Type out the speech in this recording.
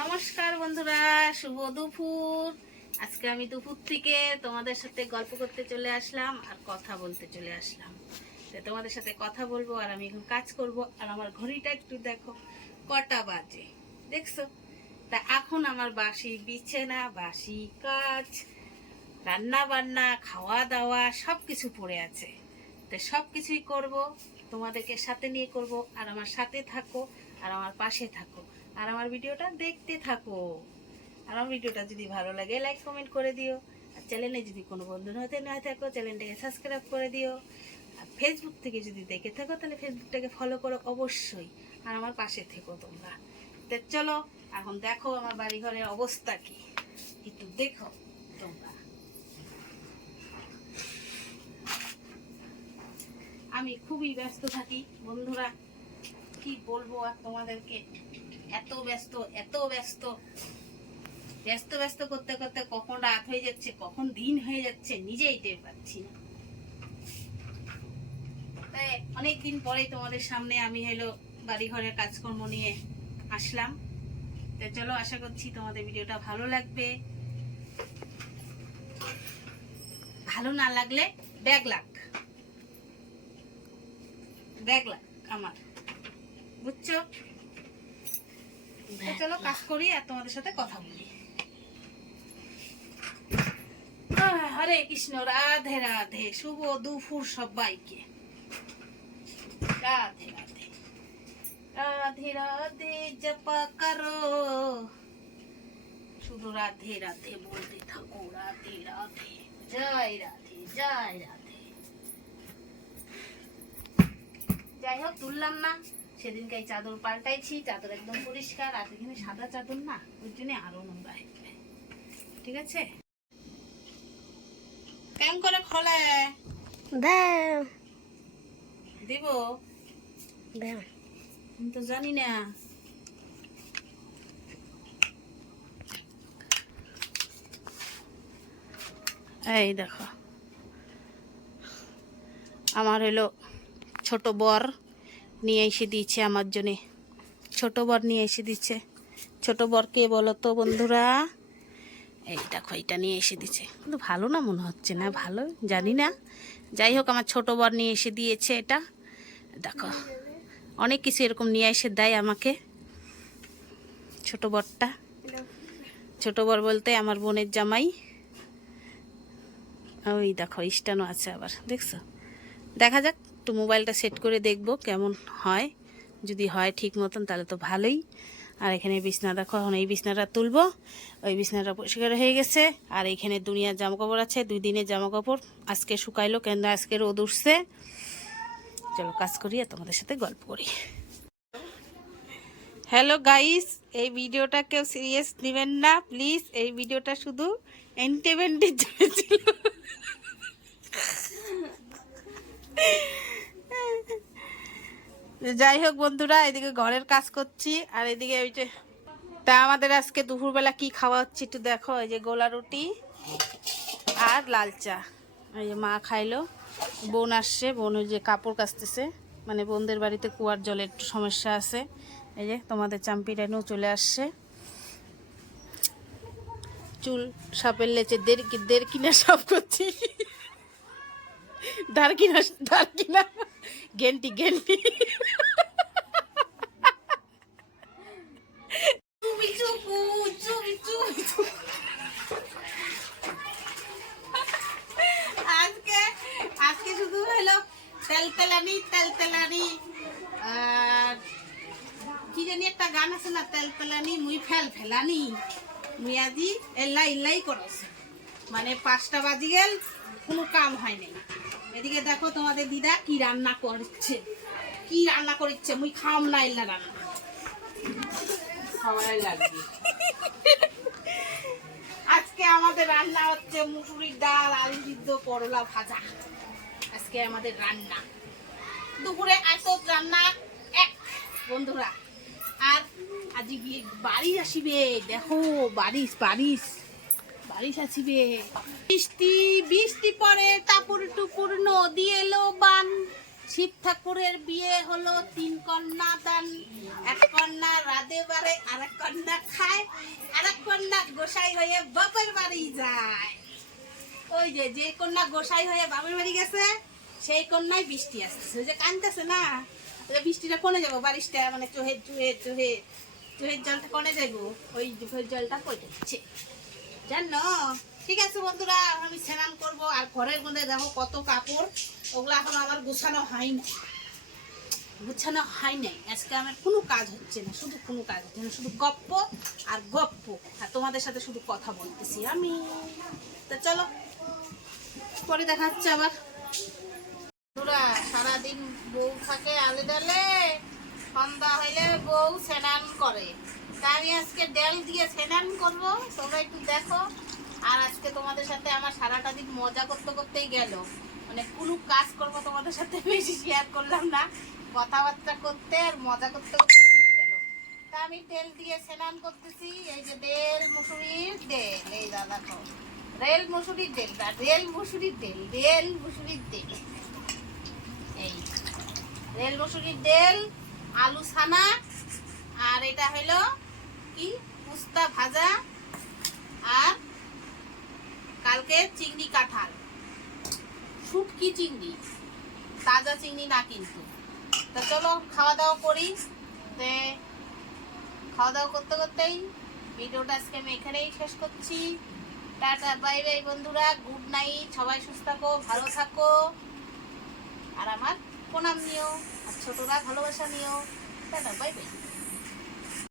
নমস্কার বন্ধুরা, শুভ দুপুর। আজকে আমি দুপুর থেকে তোমাদের সাথে গল্প করতে চলে আসলাম আর কথা বলতে চলে আসলাম। তোমাদের সাথে কথা বলবো আর আমি এখন কাজ করব। আর আমার ঘড়িটা একটু দেখো কটা বাজে, দেখছো? তা এখন আমার বাসি বিছানা, বাসি কাজ, রান্না বান্না, খাওয়া দাওয়া সব কিছু পড়ে আছে। তো সব কিছুই করবো, তোমাদেরকে সাথে নিয়ে করব। আর আমার সাথে থাকো আর আমার পাশে থাকো আর আমার ভিডিওটা দেখতে থাকো। আর আমার ভিডিওটা যদি ভালো লাগে লাইক কমেন্ট করে দিও। আর চ্যানেলে যদি কোনো বন্ধু হতে না থাকো চ্যানেলটাকে সাবস্ক্রাইব করে দিও। আর ফেসবুক থেকে যদি দেখে থাকো তাহলে ফেসবুকটাকে ফলো করো অবশ্যই। আর আমার পাশে থেকো তোমরা। তো চলো এখন দেখো আমার বাড়ি ঘরের অবস্থা কি, একটু দেখো তোমরা। আমি খুবই ব্যস্ত থাকি বন্ধুরা, কি বলবো আর তোমাদেরকে। এত ব্যস্ত করতে করতে কখন রাত হয়ে যাচ্ছে, কখন দিন হয়ে যাচ্ছে নিজেই টের পাচ্ছি না। তাই অনেকদিন পরে তোমাদের সামনে আমি হলো বাড়ি ঘরের কাজকর্ম নিয়ে আসলাম। তো চলো, আশা করছি তোমাদের ভিডিওটা ভালো লাগবে। ভালো না লাগলে ব্যাগ লাগ আমার, বুঝছো? চলো কাজ করি আর তোমাদের সাথে কথা বলি। হরে কৃষ্ণ, রাধে রাধে, শুভ দুপুর সবাইকে। রাধে রাধে, রাধে রাধে জপা করো, শুধু রাধে রাধে বলতে থাকো। রাধে রাধে, জয় রাধে, জয় রাধে। যাই হোক, তুললাম না, সেদিনকে চাদর পাল্টাইছি, চাদর একদম পরিষ্কার। আর এখানে সাদা চাদর না, ওই জন্য আরো নোংরা হয়ে যায়। ঠিক আছে, কেমন করে খোলে দিব আমি তো জানি না। এই দেখো, আমার হলো ছোট বর নিয়ে এসে দিয়েছে আমার জন্যে। ছোট বর নিয়ে এসে দিচ্ছে। ছোট বর কে বলো তো বন্ধুরা? এই দেখো, এটা নিয়ে এসে দিচ্ছে। কিন্তু ভালো না মনে হচ্ছে, না ভালো জানি না। যাই হোক, আমার ছোট বর নিয়ে এসে দিয়েছে এটা। দেখো, অনেক কিছু এরকম নিয়ে এসে দেয় আমাকে ছোট বরটা। ছোট বর বলতে আমার বোনের জামাই। ওই দেখো, স্ট্যান্ডও আছে আবার, দেখছো? দেখা যাক, একটু মোবাইলটা সেট করে দেখবো কেমন হয়। যদি হয় ঠিক মতন তাহলে তো ভালোই। আর এখানে বিছনা দেখো, এখন এই বিছনাটা তুলবো। ওই বিছনাটা পরিষ্কার হয়ে গেছে। আর এইখানে দুনিয়ার জামাকাপড় আছে, 2 দিনের জামাকাপড় আজকে শুকাইলো, কেন আজকে রোদ উঠছে। চলো কাজ করি আর তোমাদের সাথে গল্প করি। হ্যালো গাইস, এই ভিডিওটা কেউ সিরিয়াস নেবেন না প্লিজ। এই ভিডিওটা শুধু এন্টারটেইনমেন্টের জন্য ছিল। যাই হোক বন্ধুরা, এদিকে ঘরের কাজ করছি আর এদিকে ওই যে, তা আমাদের আজকে দুপুরবেলা কি খাওয়া হচ্ছে একটু দেখো। এই যে গোলা রুটি আর লাল চা। এই যে মা খাইলো, বোন আসছে, বোন ওই যে কাপড় কাচতেছে। মানে বোনদের বাড়িতে কুয়ার জলের একটু সমস্যা আছে। এই যে তোমাদের চাম্পিটানিও চলে আসছে। চুল সাপের লেচে দের কিনা সাপ করছি। ধার কিনা গেন্টি আজকে শুধু হলো তেলতেলানি। আর কি জানি একটা গান আছে না, তেলতেলানি মুই ফেলানি, মুই আজি এল্লাই করছে। মানে 5টা বাজি গেল, কোনো কাম হয় নাই। এদিকে দেখো তোমাদের দিদা কি রান্না করছে, মুই খাম না এল্লা রান্না। খাওয়াই লাগবে। আজকে আমাদের রান্না হচ্ছে মুসুরির ডাল, আলু সিদ্ধ, করলা ভাজা। আজকে আমাদের রান্না দুপুরে এত রান্না এক বন্ধুরা। আর আজ বাড়ি আসিবে, দেখো বারিশ আসিবে। বৃষ্টি পরে টাপুর টুপুর নদী এলো বান, শিব ঠাকুরের বিয়ে হলো 3 কন্যা দান, 1 কন্যা রাধে বারে, আর 1 কন্যা খায়, আর 1 কন্যা গোসাই হয়ে বাপের বাড়ি যায়। ওই যে কন্যা গোসাই হয়ে বাপের বাড়ি গেছে সেই কন্যায় বৃষ্টি আসছে, ওই যে কানতেছে না, ওই বৃষ্টিটা কোনে যাবো, বারিশটা মানে চোহের চুহে চোহে চোহের জলটা কোনে যাবো, ওই চোহের জলটা কই যাচ্ছে জানো। ঠিক আছে বন্ধুরা, আমি স্নান করবো। আর ঘরের মধ্যে দেখো কত কাপড়, ওগুলো এখন আমার গোছানো হয় না, আজকে আমার কোনো কাজ হচ্ছে না, শুধু কোনো কাজ হচ্ছে না, শুধু গপ্প আর গপ্প, আর তোমাদের সাথে শুধু কথা বলতেছি আমি। তো চলো পরে দেখা হচ্ছে আবার। বন্ধুরা, সারাদিন বউ থাকে আলে ডালে, সন্ধ্যা হইলে বউ স্নান করে, তা আমি আজকে ডাল দিয়ে স্নান করবো, তোমরা একটু দেখো। আর আজকে তোমাদের সাথে আমার সারাটা দিন মজা করতে করতেই গেল, মানে কোনো কাজ করবো তোমাদের সাথে বেশি শেয়ার করলাম না, কথাবার্তা করতে আর মজা করতে করতে দিন গেল। তা আমি তেল দিয়ে স্নান করতেছি, এই যে তেল মুসুরির তেল, এই দাদা খাও রেল মুসুরির তেল, রেল মুসুরির তেল, রেল মুসুরির তেল, এই রেল মুসুরির তেল, আলু ছানা, আর এটা হলো কি উস্তা ভাজা, আর কালকে চিংড়ি কাঁঠাল, শুটকি চিংড়ি, তাজা চিংড়ি না কিন্তু। তা চলো খাওয়া দাওয়া করি। খাওয়া দাওয়া করতে করতেই ভিডিওটা আজকে আমি এখানেই শেষ করছি। টাটা বাই বাই বন্ধুরা, গুড নাইট, সবাই সুস্থ থাকো, ভালো থাকো, আর আমার প্রণাম নিও, আর ছোটরা ভালোবাসা নিও। Tata bye bye.